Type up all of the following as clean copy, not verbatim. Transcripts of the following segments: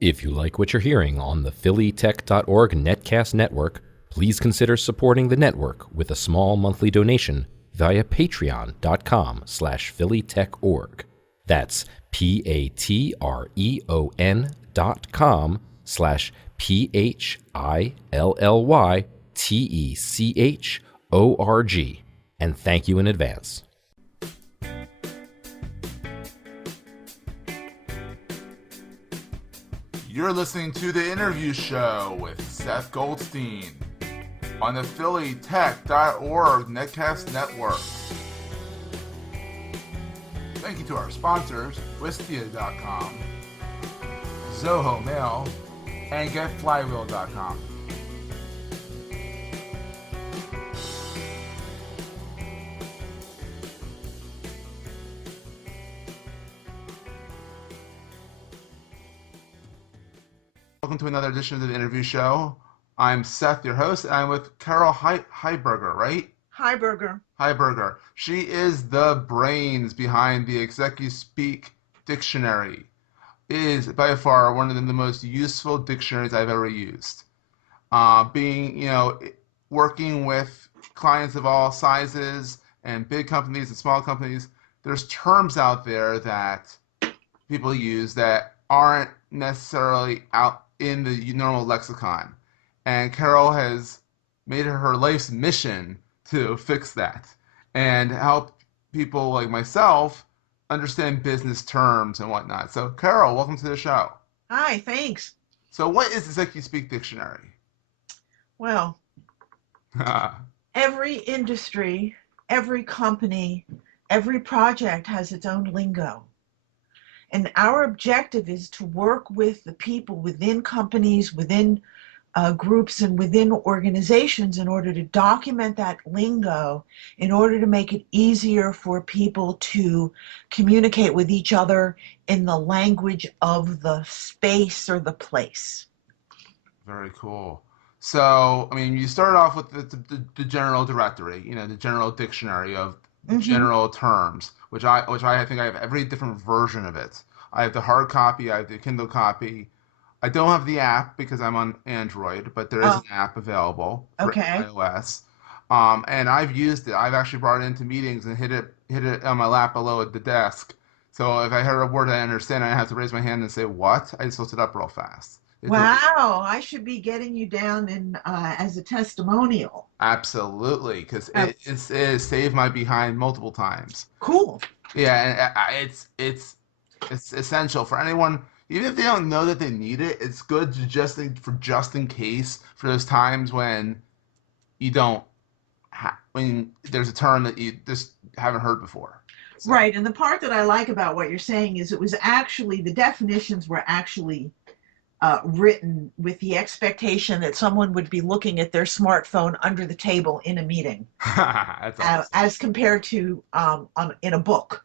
If you like what you're hearing on the phillytech.org Netcast network, please consider supporting the network with a small monthly donation via patreon.com/phillytechorg. That's patreon.com/phillytechorg. And thank you in advance. You're listening to The Interview Show with Seth Goldstein on the phillytech.org Netcast Network. Thank you to our sponsors, Wistia.com, Zoho Mail, and GetFlywheel.com. Welcome to another edition of The Interview Show. I'm Seth, your host, and I'm with Carol Heiberger, right? Heiberger. She is the brains behind the ExecuSpeak Dictionary. It is by far one of the most useful dictionaries I've ever used. Working with clients of all sizes and big companies and small companies, there's terms out there that people use that aren't necessarily out in the normal lexicon. And Carol has made it her life's mission to fix that and help people like myself understand business terms and whatnot. So, Carol, welcome to the show. Hi, thanks. So, what is the ExecuSpeak Dictionary? Well, every industry, every company, every project has its own lingo. And our objective is to work with the people within companies, within groups, and within organizations in order to document that lingo, in order to make it easier for people to communicate with each other in the language of the space or the place. Very cool. So, you started off with the general directory, the general dictionary of general terms, which I think I have every different version of it. I have the hard copy, I have the Kindle copy. I don't have the app because I'm on Android, but there is an app available for iOS. And I've used it. I've actually brought it into meetings and hit it on my lap below at the desk. So if I heard a word I understand, I have to raise my hand and say, what? I just looked it up real fast. Wow, I should be getting you down in as a testimonial. Absolutely, because it has saved my behind multiple times. Cool. Yeah, and it's essential for anyone, even if they don't know that they need it. It's good to just in case for those times when you don't when there's a term that you just haven't heard before. So. Right, and the part that I like about what you're saying is it was actually the definitions were actually written with the expectation that someone would be looking at their smartphone under the table in a meeting. That's awesome. As compared to in a book.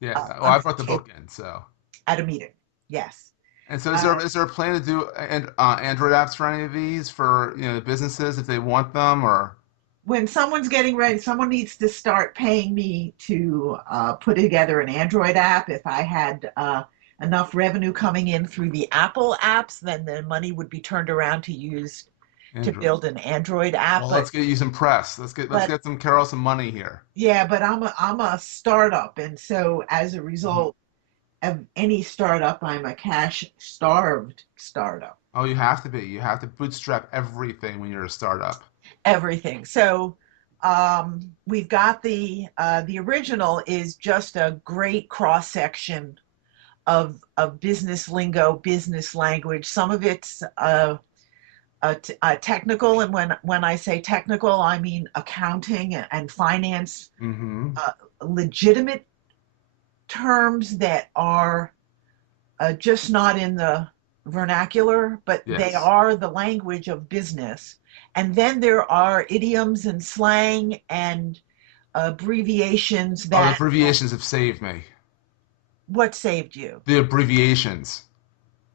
Yeah, well, I brought the book in, so. At a meeting, yes. And so is there a plan to do Android apps for any of these for the businesses if they want them, or? When someone's getting ready, someone needs to start paying me to put together an Android app. If I had enough revenue coming in through the Apple apps, then the money would be turned around to use Android. To build an Android app. Well, let's get you some press. Let's get some Carol some money here. Yeah, but I'm a startup, and so as a result of any startup, I'm a cash-starved startup. Oh, you have to be. You have to bootstrap everything when you're a startup. Everything. So we've got the original is just a great cross-section of business lingo, business language. Some of it's technical, and when I say technical, I mean accounting and finance, legitimate terms that are just not in the vernacular, but they are the language of business. And then there are idioms and slang and abbreviations that... Oh, the abbreviations have saved me. What saved you? The abbreviations.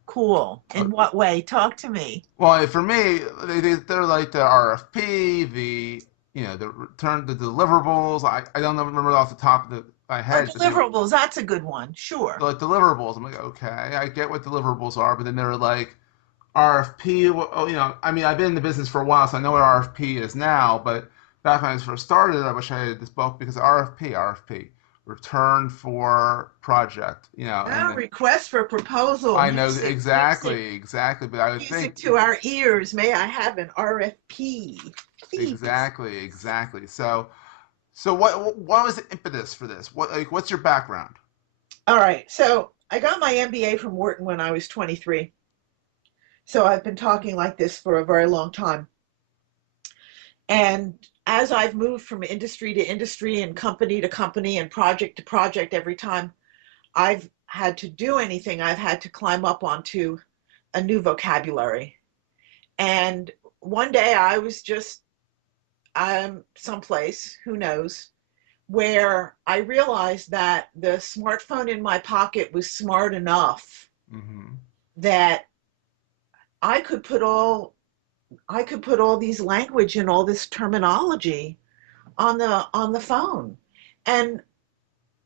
Cool. In what way? Talk to me. Well, for me, they're like the RFP, the deliverables. I don't remember off the top of my Or head. deliverables, that's a good one. Sure. Like deliverables. I'm like, okay, I get what deliverables are, but then they're like RFP. Oh, I mean, I've been in the business for a while, so I know what RFP is now. But back when I first started, I wish I had this book because RFP, return for project. And Now, then request for proposal, I know music, music, exactly. But I would music think to our ears. May I have an RFP, please? exactly. So what was the impetus for this? What's your background? All right. So I got my MBA from Wharton when I was 23. So I've been talking like this for a very long time. And as I've moved from industry to industry and company to company and project to project, every time I've had to do anything, I've had to climb up onto a new vocabulary. And one day I was just someplace, who knows, where I realized that the smartphone in my pocket was smart enough Mm-hmm. that I could put all these language and all this terminology on the phone. And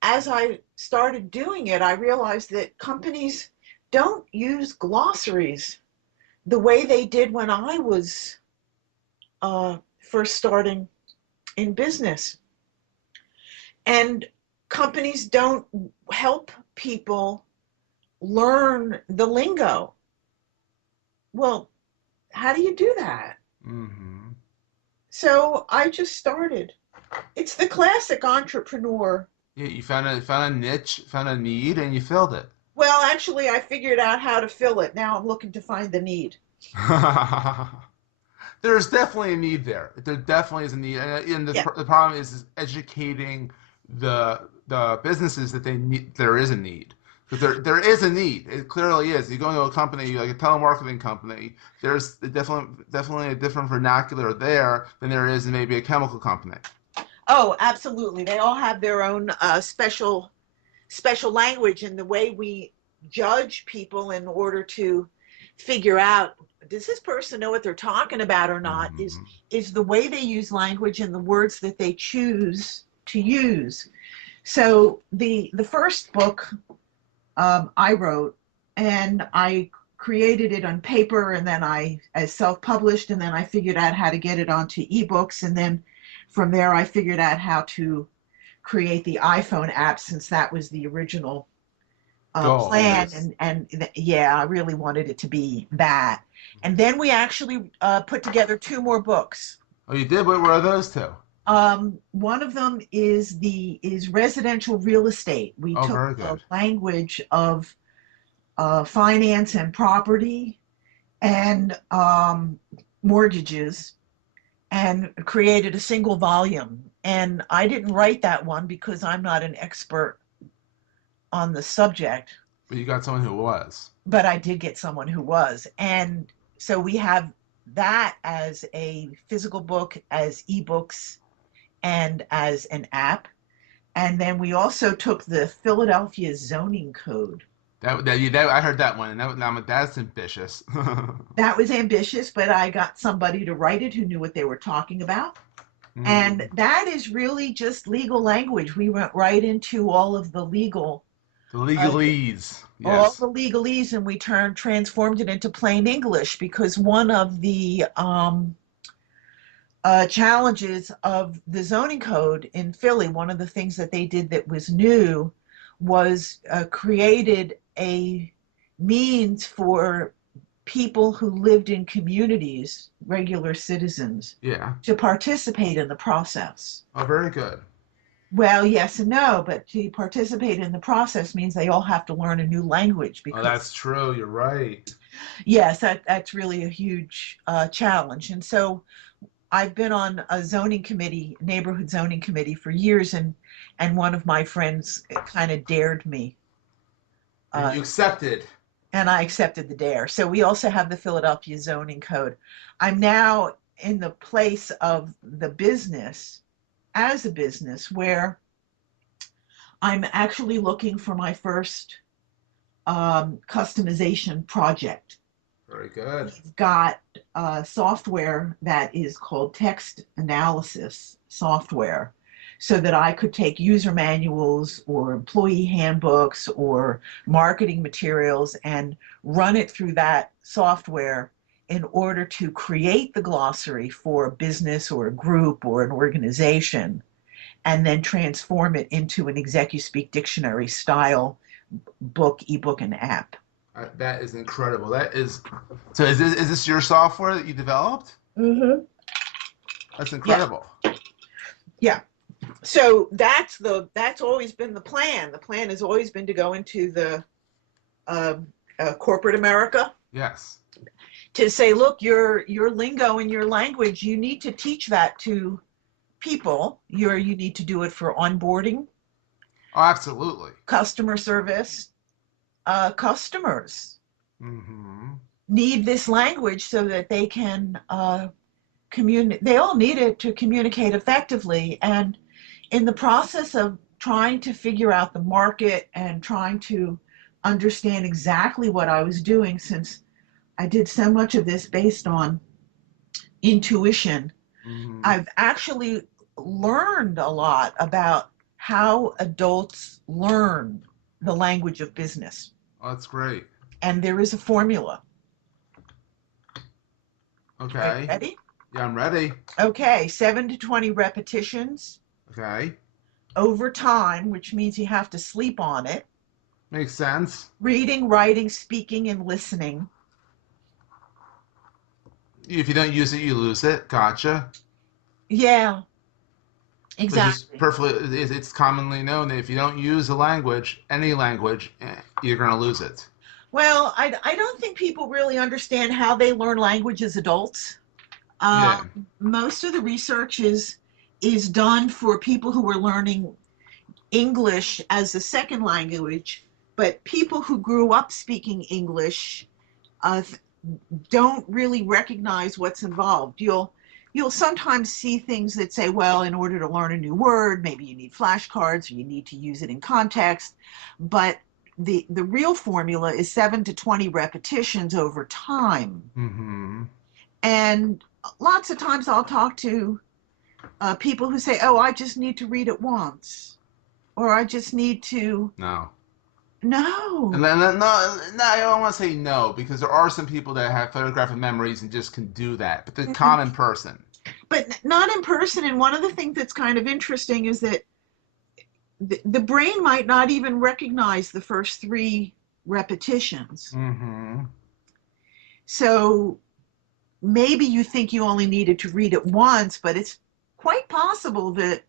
as I started doing it, I realized that companies don't use glossaries the way they did when I was first starting in business. And companies don't help people learn the lingo. Well, how do you do that? Mm-hmm. So I just started. It's the classic entrepreneur. Yeah, you found a niche, found a need, and you filled it. Well, actually, I figured out how to fill it. Now I'm looking to find the need. There's definitely a need there. There definitely is a need, and Yeah. the problem is educating the businesses that they need. There is a need because there is a need. It clearly is. You go into a company like a telemarketing company. There's definitely a different vernacular there than there is in maybe a chemical company. Oh, absolutely. They all have their own special language, and the way we judge people in order to figure out, does this person know what they're talking about or not, Mm-hmm. is the way they use language and the words that they choose to use. So the first book I wrote, and I created it on paper, and then I as self-published, and then I figured out how to get it onto ebooks, and then from there I figured out how to create the iPhone app, since that was the original Goal, plan. yes. And yeah, I really wanted it to be that. And then we actually put together two more books. Oh, you did? What were those two? One of them is residential real estate. We Oh, took very the good. language of finance and property and mortgages and created a single volume. And I didn't write that one because I'm not an expert on the subject, But you got someone who was. but I did get someone who was. And so we have that as a physical book, as ebooks, and as an app. And then we also took the Philadelphia zoning code. I heard that one, and that's ambitious. That was ambitious, but I got somebody to write it who knew what they were talking about. And Mm. that is really just legal language. We went right into all of the The uh, legalese, all yes. the legalese, and we transformed it into plain English, because one of the challenges of the zoning code in Philly, one of the things that they did that was new, was created a means for people who lived in communities, regular citizens, Yeah. to participate in the process. Oh, very good. Well, yes and no, but to participate in the process means they all have to learn a new language, Oh, because that's true. You're right. yes, that's really a huge challenge. And so I've been on a zoning committee, neighborhood zoning committee, for years, and one of my friends kind of dared me, And uh, you accepted. and I accepted the dare. So we also have the Philadelphia zoning code. I'm now in the place of the business, as a business, where I'm actually looking for my first customization project. Very good. We've got software that is called text analysis software. so that I could take user manuals or employee handbooks or marketing materials and run it through that software in order to create the glossary for a business or a group or an organization, and then transform it into an ExecuSpeak Dictionary style book, ebook, and app. That is incredible. That is so. Is this your software that you developed? Mm-hmm. That's incredible. Yeah. So that's always been the plan. The plan has always been to go into the corporate America, Yes. to say, look, your lingo and your language, you need to teach that to people. You need to do it for onboarding, Oh, absolutely. customer service. Customers Mm-hmm. need this language so that they can communicate. They all need it to communicate effectively. And in the process of trying to figure out the market and trying to understand exactly what I was doing, since I did so much of this based on intuition, Mm-hmm. I've actually learned a lot about how adults learn the language of business. Oh, that's great. And there is a formula. Okay. Are you ready? Yeah, I'm ready. Okay, 7 to 20 repetitions Okay. over time, which means you have to sleep on it. Makes sense. Reading, writing, speaking, and listening. If you don't use it, you lose it. Gotcha. Yeah, Which is exactly. perfectly. It's commonly known that if you don't use a language, any language, you're going to lose it. Well, I don't think people really understand how they learn language as adults. Yeah. Most of the research is done for people who are learning English as a second language, but people who grew up speaking English don't really recognize what's involved. You'll sometimes see things that say, well, in order to learn a new word, maybe you need flashcards or you need to use it in context, but the real formula is 7 to 20 repetitions over time. Mm-hmm. And lots of times I'll talk to people who say, oh, I just need to read it once, or I just need to. No. No. And then, no, I don't want to say no, because there are some people that have photographic memories and just can do that. But the common person. But not in person. And one of the things that's kind of interesting is that the brain might not even recognize the first 3 repetitions. Mm-hmm. So maybe you think you only needed to read it once, but it's quite possible that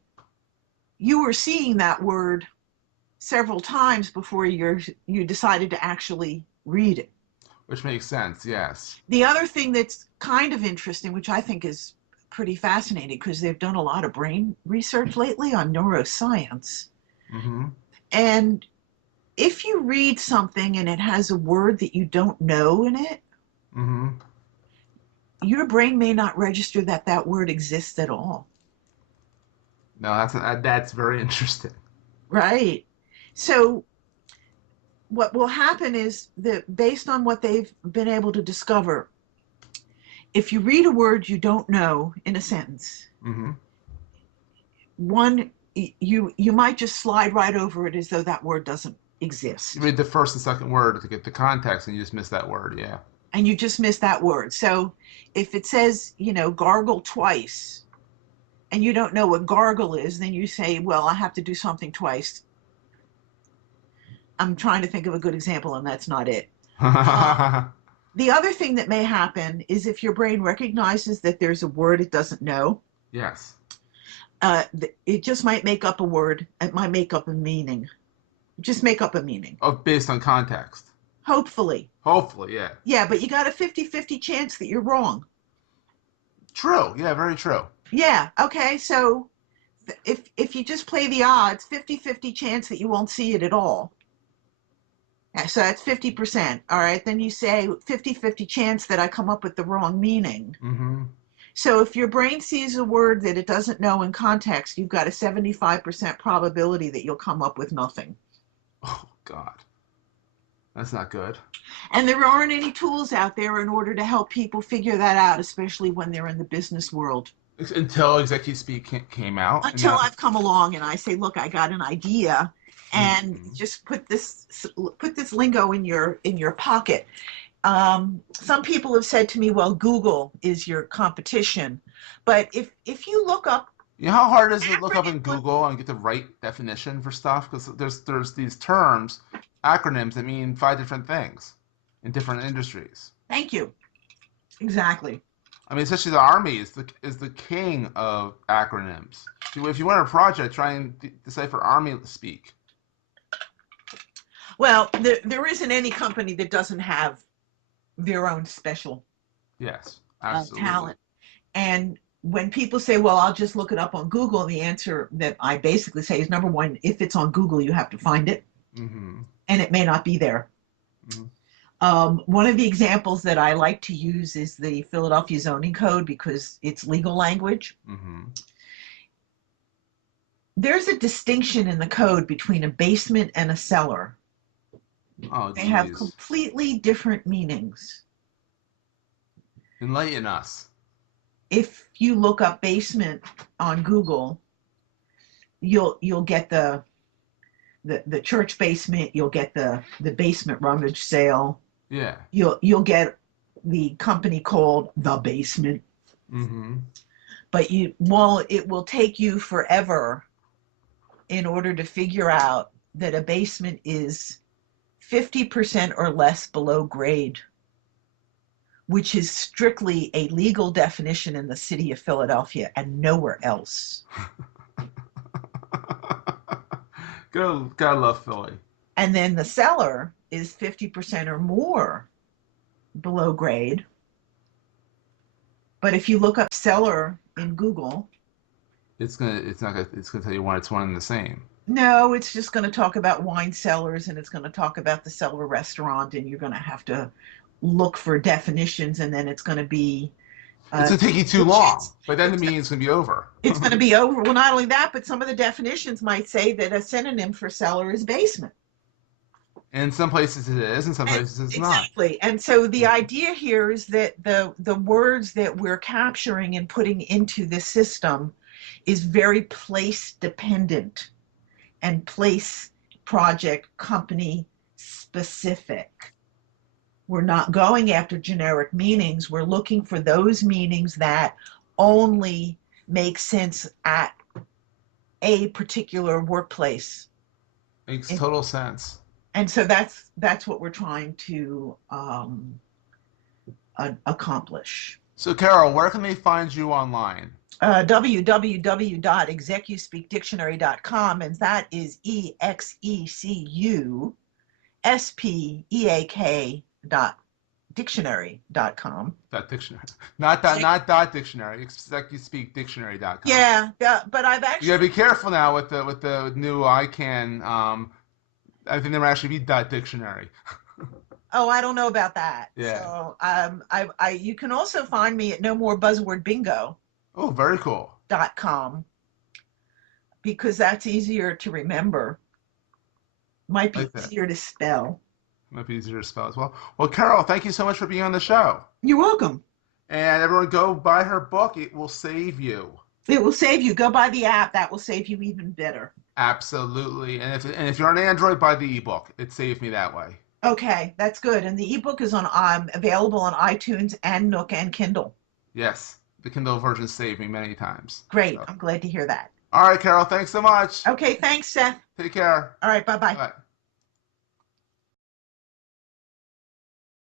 you were seeing that word several times before you decided to actually read it. Which makes sense, yes. The other thing that's kind of interesting, which I think is pretty fascinating, because they've done a lot of brain research lately on neuroscience. Mm-hmm. And if you read something and it has a word that you don't know in it, Mm-hmm. your brain may not register that that word exists at all. No, that's very interesting. Right. So what will happen is that based on what they've been able to discover, if you read a word you don't know in a sentence, Mm-hmm. one, you might just slide right over it as though that word doesn't exist. You read the first and second word to get the context, and you just miss that word, yeah. And you just miss that word. So if it says, gargle twice, and you don't know what gargle is, then you say, well, I have to do something twice. I'm trying to think of a good example, and that's not it. The other thing that may happen is if your brain recognizes that there's a word it doesn't know, Yes. it just might make up a word. It might make up a meaning. Just make up a meaning. Oh, based on context. Hopefully. Hopefully, yeah. Yeah, but you got a 50-50 chance that you're wrong. True. Yeah, very true. Yeah, okay, so if you just play the odds, 50-50 chance that you won't see it at all. Yeah, so that's 50%. All right, then you say 50-50 chance that I come up with the wrong meaning. Mm-hmm. So if your brain sees a word that it doesn't know in context, you've got a 75% probability that you'll come up with nothing. Oh, God. That's not good. And there aren't any tools out there in order to help people figure that out, especially when they're in the business world. Until ExecuSpeak came out. Until I've come along and I say, look, I got an idea, and just put this lingo in your pocket. Some people have said to me, well, Google is your competition, but if you look up, You know how hard it is to look up in Google and get the right definition for stuff? Because there's these terms, acronyms that mean 5 different things in different industries. Thank you. Exactly. I mean, especially the Army is the king of acronyms. If you want a project, try and decipher Army speak. Well, there isn't any company that doesn't have their own special Yes, absolutely. talent. And when people say, well, I'll just look it up on Google, the answer that I basically say is, number one, if it's on Google, you have to find it, and it may not be there. One of the examples that I like to use is the Philadelphia zoning code, because it's legal language. There's a distinction in the code between a basement and a cellar. Oh, they have completely different meanings. Enlighten us. If you look up basement on Google, you'll get the church basement, you'll get the basement rummage sale. Yeah. You'll get the company called The Basement. But it will take you forever in order to figure out that a basement is 50% or less below grade, which is strictly a legal definition in the city of Philadelphia and nowhere else. Gotta love Philly. And then the cellar is 50% or more below grade. But if you look up cellar in Google, it's gonna tell you it's one and the same. No, it's just going to talk about wine cellars, and it's going to talk about the cellar restaurant, and you're going to have to look for definitions, and then it's going to be... it's going to take you too long, but then the meeting's going to be over. It's going to be over. Well, not only that, but some of the definitions might say that a synonym for cellar is basement. In some places it is, in some places it's not. Exactly. And so the idea here is that the words that we're capturing and putting into this system is very place dependent and place, project, company specific. We're not going after generic meanings. We're looking for those meanings that only make sense at a particular workplace. Makes total sense. And so that's what we're trying to accomplish. So Carol, where can they find you online? www.execuspeakdictionary.com, and that is ExecuSpeak.dictionary.com. Dictionary. Not dictionary. ExecuSpeakDictionary.com. Yeah, but I've actually... You gotta be careful now with the new ICANN. I think there might actually be .dictionary. Oh, I don't know about that. Yeah. So you can also find me at No More Buzzword Bingo. Oh, very cool. .com, because that's easier to remember. Might be easier to spell. Might be easier to spell as well. Well, Carol, thank you so much for being on the show. You're welcome. And everyone, go buy her book. It will save you. It will save you. Go buy the app. That will save you even better. Absolutely. And if you're on Android, buy the ebook. It saved me that way. Okay, that's good. And the ebook is available on iTunes and Nook and Kindle. Yes. The Kindle version saved me many times. Great. So. I'm glad to hear that. All right, Carol. Thanks so much. Okay. Thanks, Seth. Take care. All right. Bye-bye. Bye.